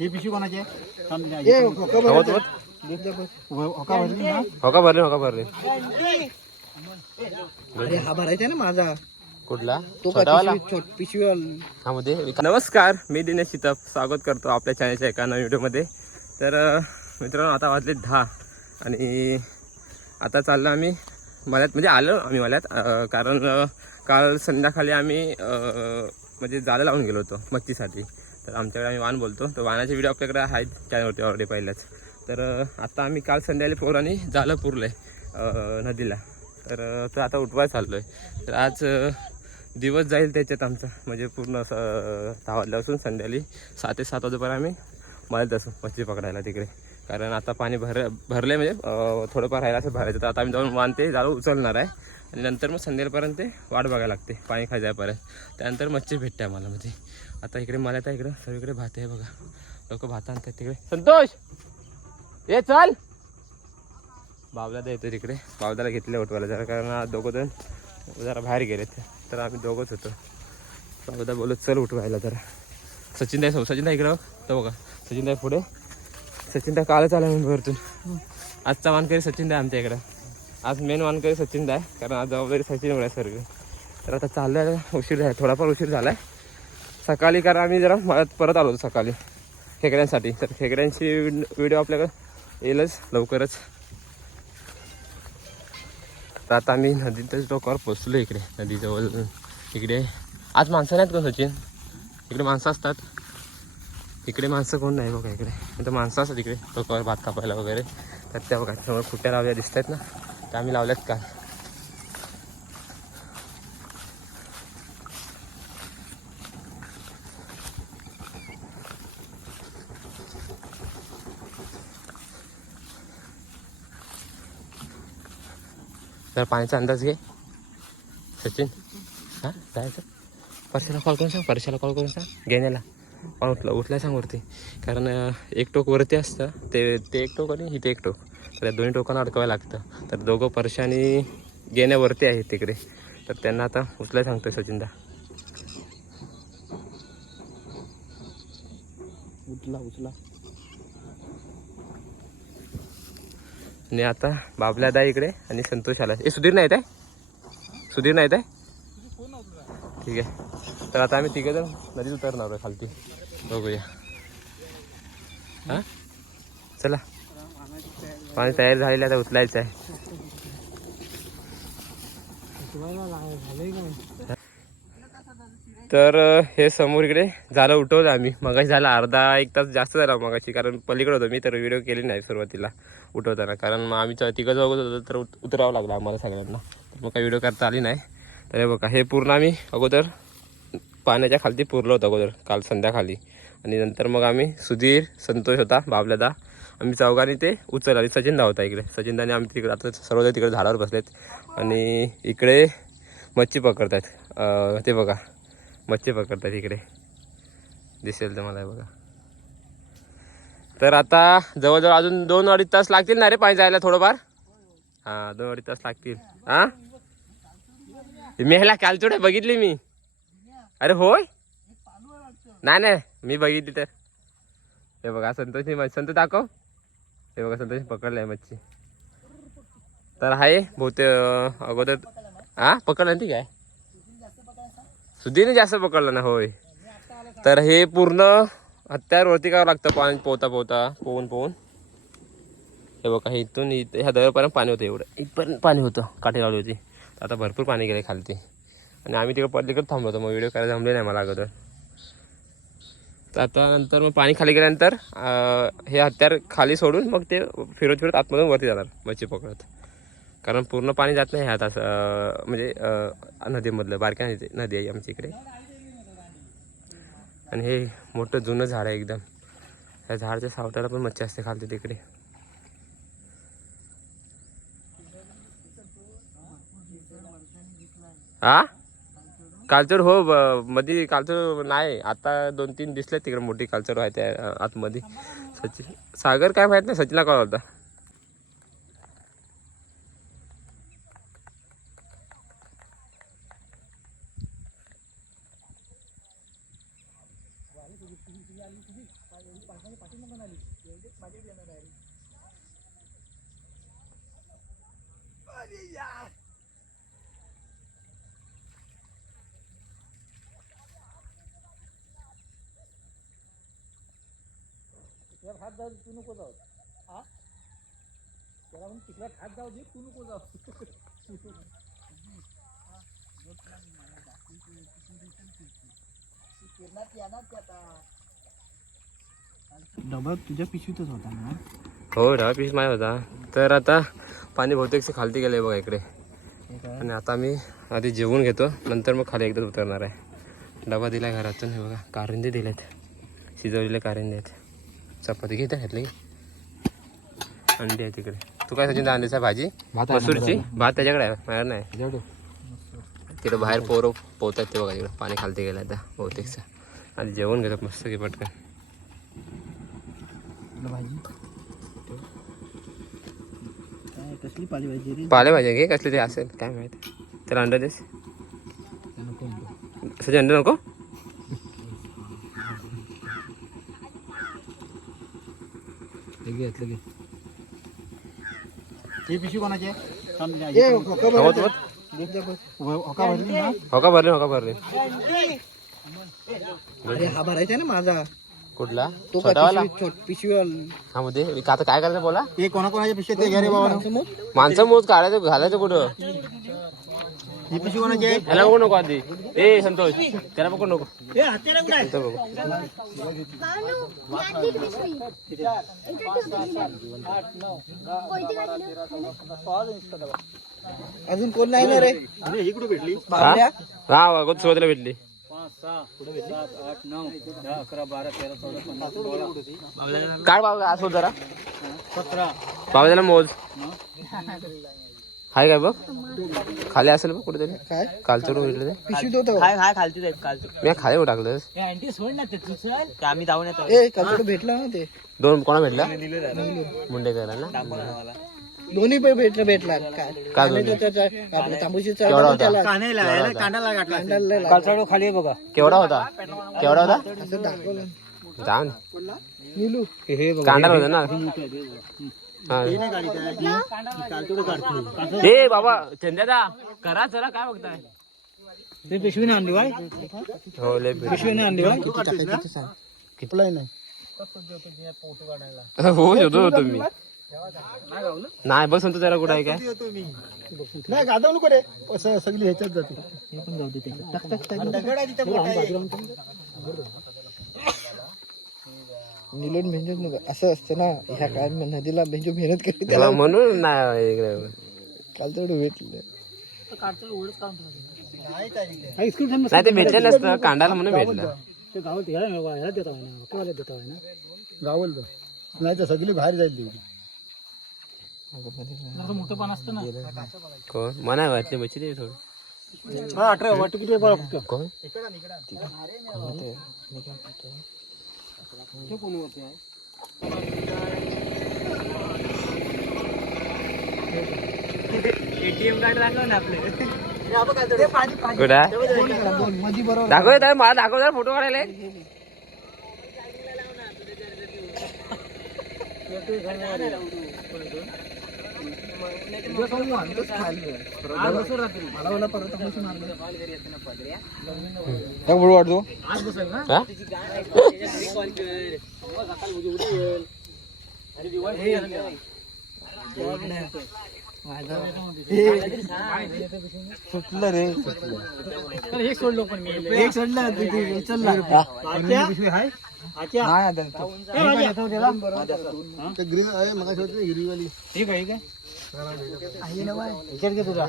हे पिशवी कोणाची आहे. होका भरलं. होका हो भरले अरे हा भरायचा ना माझा. कुठला? हा मध्ये. नमस्कार मी दिनेश शितप. स्वागत करतो आपल्या चॅनलच्या एका नवीन व्हिडिओमध्ये तर मित्रांनो आता वाजले दहा. आणि आता चाललो आम्ही मल्यात म्हणजे आलो आम्ही मल्यात कारण काल संध्याकाळी आम्ही म्हणजे जाळं लावून गेलो होतो मच्छीसाठी. तर आमच्याकडे आम्ही वाण बोलतो. तर वाणाचे व्हिडिओ आपल्याकडे आहेत. चॅनलवरती ऑलरेडी पहिल्याच तर आता आम्ही काल संध्याकाळी पोराने झालं पुरलं आहे नदीला. तर तो आता उठवाय चाललो आहे तर आज दिवस जाईल त्याच्यात आमचा. म्हणजे पूर्ण असं अं, असून संध्याकाळी सात ते सात वाजेपर्यंत आम्ही मळत असू मच्छी पकडायला तिकडे. कारण आता पाणी भर भरलं म्हणजे थोडंफार राहिलं असं भरायचं. तर आता आम्ही जाऊन वाहन जाळं उचलणार आहे. आणि नंतर मग संध्याकाळपर्यंत ते वाट बघायला लागते पाणी खाय जायपर्यंत त्यानंतर मच्छी भेटते आम्हाला म्हणजे. आता इकडे मला आता इकडं सगळीकडे भात आहे बघा. लोक भात आणतात तिकडे. संतोष! ये चल! बावला येतो तिकडे. बावदाला घेतले उठवायला. जरा कारण दोघं जण जरा बाहेर गेलेत. तर आम्ही दोघंच होतो. बावदा बोलत चल उठवायला जरा. सचिन दाय सचिन दाय इकडं तो बघा. सचिन दाय पुढे. सचिन दाय कालच आला म्हणून भरतून आजचा वानकरी सचिन दाय आमच्या इकडं. आज मेन वानकरी सचिन दाय कारण आज जबाबदारी सचिन आहे सर्व तर आता चाललं उशीर झाला थोडाफार उशीर झाला आहे सकाळी कारण आम्ही जरा परत आलो होतो सकाळी खेकड्यांसाठी. तर खेकड्यांची व्हिडिओ आपल्याकडं येईलच लवकरच. तर आता आम्ही नदीतच डोक्यावर पोचलो इकडे नदीजवळ इकडे. आज माणसं नाहीत का सचिन. इकडे माणसं असतात. इकडे माणसं कोण नाही बघा इकडे. तर माणसं असतात इकडे डोक्यावर भात कापायला वगैरे. तर त्या बघा समोर खुट्ट्या लावल्या दिसत आहेत ना. त्या आम्ही लावल्यात का तर पाण्याचा अंदाज घे. सचिन. हां? जायचं. परशाला कॉल करून सांग परशाला कॉल करून सांग. घेण्याला. कॉल उठला उठला सांग वरती. कारण एक टोक वरती असतं. ते ते एक टोक आणि इथे एक टोक. तर या दोन्ही टोकांना अडकवायला लागतं. तर दोघं परशा आणि घेण्यावरती आहेत तिकडे. तर त्यांना आता उचलाय सांगतोय सचिनदा उचला उचला. आणि आता बाबल्या दा इकडे आणि संतोष आला. ए सुधीर नाहीत आहे? सुधीर नाहीत आहे? ठीक आहे. तर आता आम्ही तिघं जण नदीत उतरणार आहे खालती. बघूया. हां? चला. पाणी तयार झालेलं आता उचलायचं आहे. तर हे समोर इकडे झालं उठवलं आम्ही. मगाशी झालं अर्धा एक तास जास्त झाला मगाशी कारण पलीकडे होतो मी तर व्हिडिओ केली नाही सुरुवातीला उठवताना. कारण मग आम्ही च- तिघं जाऊ होतो तर उत- उतरावं लागलं आम्हाला सगळ्यांना. तर मग काही व्हिडिओ करता आली नाही. तर हे बघा हे पूर्ण आम्ही अगोदर पाण्याच्या खालती पुरलं होतं अगोदर काल संध्याकाळी. आणि नंतर मग आम्ही सुधीर संतोष होता बाबल्यादा आम्ही चौघांनी ते उचललं आणि सचिनदा होता इकडे. सचिनदाने आम्ही तिकडे आता सर्वजण तिकडे झाडावर बसलेत. आणि इकडे मच्छी पकडतात ते बघा. मच्छी पकडतात इकडे. दिसेल तुम्हाला बघा. तर आता जवळजवळ अजून दोन अडीच तास लागतील ना रे पाणी जायला थोडंफार? हां दोन अडीच तास लागतील. हां? मेहला कालचोडे बघितली मी. अरे होय? नाही नाही. मी बघितली तर. हे बघा संतोषनी मच्छी संतोष दाखव. हे बघा संतोष पकडलाय मच्छी. तर आहे बहुतेक अगोदर हा पकडलं ना ती काय? सुधीरने जास्त पकडलं ना होय. तर हे पूर्ण हत्यार वरती करावं लागतं पाणी पोहता पोहता पोहून पोहून. हे बघा इथून इथं ह्या दरपर्यंत पाणी होतं एवढं. इथपर्यंत पाणी होतं काठी लावली होती. आता भरपूर पाणी गेले खालती. आणि आम्ही तिकडे पडलीकडे थांबलो होतो मग व्हिडिओ करायला थांबले नाही मला अगोदर. तर आता नंतर मग पाणी खाली गेल्यानंतर हे हत्यार खाली सोडून मग ते फिरत फिरत आतमधून वरती जाणार मच्छी पकडत. कारण पूर्ण पाणी जात नाही ह्यात असं म्हणजे नदीमधलं बारक्या नदी नदी आहे आमच्या इकडे. आणि हे मोठं जुनं झाड आहे एकदम. त्या झाडच्या सावटाला पण मच्छी असते खालते तिकडे. हा कालचर हो ब- मध्ये कालचर नाही. आता दोन तीन दिसले तिकडे मोठी कालचर आहे त्या आतमध्ये. सचिन सागर काय माहीत नाही सचिनला कॉल होता डबा तुझ्या पिशवीतच होता ना? हो डबा पीस माय होता. तर आता पाणी बहुतेकसे खालती गेले बघा इकडे. आणि आता मी आधी जेवून घेतो नंतर मग खाली एकदाच उतरणार आहे. डबा दिला घरातून हे बघा कारिंदे दिलेत. शिजवलेले कारिंदे आहेत. चपाती घेते घातली अंडी आहे तिकडे. तू काय सचिन अंडीचा भाजी? मसूरची? भात त्याच्याकडे आहे माझ्या नाही. तिकडे बाहेर पोरं पोहतात ते बघा तिकडे. पाणी खालती गेलं आता बहुतेकचं. आधी जेवण घेतो मस्त की पटकन. तुला भाजी. काय कसली भाजी घे कसले ते असेल काय माहित. त्याला अंडा देस. सचिन अंडा नको? ही पिशवी कोणाची आहे. ए होका होका भरली. ना हो का भरले हो का भरले अरे हा भरायचा आहे ना माझा. कुठला? तो छोटावाला? पिशवी छोट पिशवी हा मध्ये मी आता काय करायचं बोला? हे कोणाकोणाच्या पिशवी ते घ्या रे बाबा. समोर माणसं मोज काढायचं घालायचं कुठं? ही पिशवी कोणाची आहे याला बघू नको आधी ए संतोष त्याला बघू नको इथं बघू अजून कोण नाही ना रे कुठे भेटली हा बाबड्या हा अगोदर सुरुवातीला भेटली काढ बाबा असो जरा सतरा बाबा त्याला मोज? हाय काय बघ. खाली असेल बघ कुठेतरी. काय? कालचं कुठं भेटलं ते पिशवीत होतं काय काय खालती जाईल कालचं मी खाली टाकलं ते आम्ही जाऊन येतो. ए कालचं भेटलं ना ते? दोन कोणा भेटलं? मुंडेकरला ना? दोन्ही पण भेटलं भेटला काय काय? दोन्ही? आणि तो त्याचा आपल्या तांबूशी केवढा होता? त्याला कान्याला याला कांडाला गाठला असेल. कांडाला लागला. खाली बघा. केवढा होता? केवढा होता? असं दाखवलं जाऊन. निलू. हे कांडाला होता ना? हा. ए बाबा चंद्यादा करा चला काय बघताय ते पिशवी नाही आणली बाय हो लय भेट. पिशवी नाही आणली बाय किती नाही. हो शोधत होतो मी नाही बघ संतोष जरा कुठं आहे काय? नाही नको रे. असं सगळी ह्याच्यात जाते हे पण जाऊ दे त्याच्यात. टाक टाक टाक दगड आहे तिथं मोठा आहे. निलोट भेंजत नको असं असतं ना ह्या काय नदीला भेंजो मेहनत केली त्याला. म्हणून नाही काल तेवढं भेटलं. नाही ते भेटलं नसतं. कांडाला म्हणून भेटलं. गावल नाही तर सगळी बाहेर जाईल तेवढी. मोठं पण असतं ना. कोण? मना वाटली बची दे थोडं. अठरा वाटतं किती बरं फक्त कोण एटीएम कार्ड दाखव ना आपले. कुठं आहे? मधी बरोबर. दाखव येत मला दाखव जरा फोटो काढायला. मला वाटतो सुटलं रे एक सोडलो पण मी एक सोडलं तिथे उचलला आहे आच्या नाही आता ठीक आहे आहे विचार घे तुझा